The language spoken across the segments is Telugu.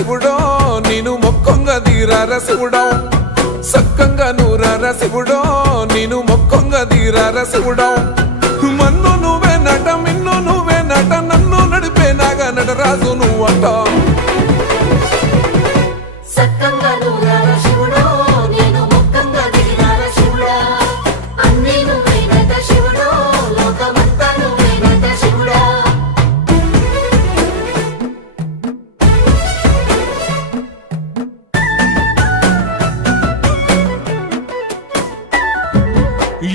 శివుడో నేను మొక్కంగా తీరార శివుడో సక్కంగా నూరార శివుడో నేను మొక్కంగా తీరార శివుడో మన్ను నువ్వే నట మిన్ను నువ్వే నట నన్ను నడిపే నాగా నటరాజు నువ్వట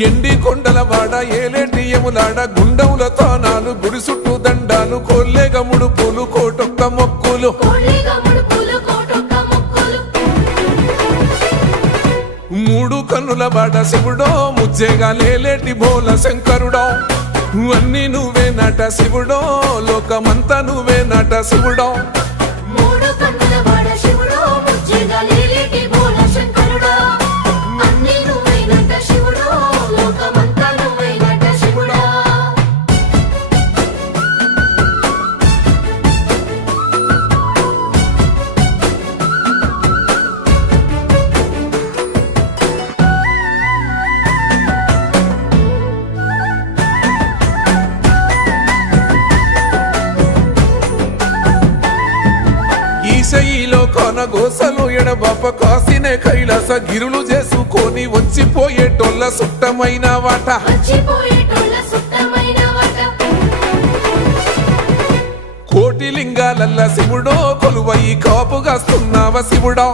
ఎండి కొండల వాడ ఏలేటి యములాడ గుండముల తానాలు గుడి చుట్టూ దండాలు కోల్లేగ ముడుపులు కోటొక్క మొక్కులు మూడు కన్నుల వాడ శివుడో ముజ్జేగా లేలేటి బోల శంకరుడో అన్ని నువ్వే నట శివుడో లోకమంతా నువ్వే నట శివుడో ఈశయిలో కొనగోసలు ఎడబాప కాసినే కైలాస గిరులు చేసుకొని వచ్చిపోయేటోళ్ళ సుట్టమైన వాట కోటి లింగాలల్ల శివుడో కొలువయి కాపుగాస్తున్నావ శివుడో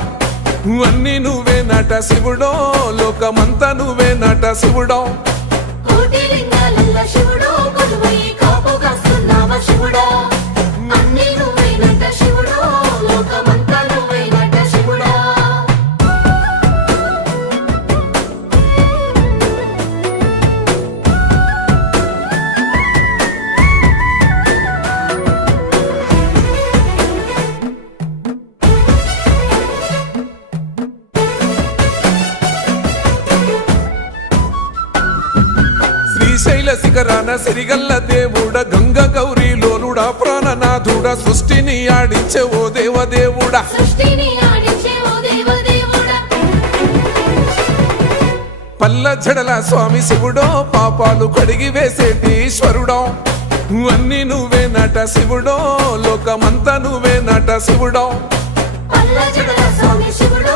అన్ని నువ్వే నట శివుడో లోకమంతా నువ్వే నట శివుడో శ్రీశైల శిఖరాన సిరిగల్ల దేవుడ గంగ గౌరీ లోలుడా ప్రాణనాథుడ సృష్టిని ఆడించే ఓ దేవదేవుడా పల్ల జడల స్వామి శివుడో పాపాలు కడిగి వేసేటి ఈశ్వరుడో అన్ని నువ్వే నట శివుడో లోకమంతా నువ్వే నట శివుడో పల్ల జడల స్వామి శివుడో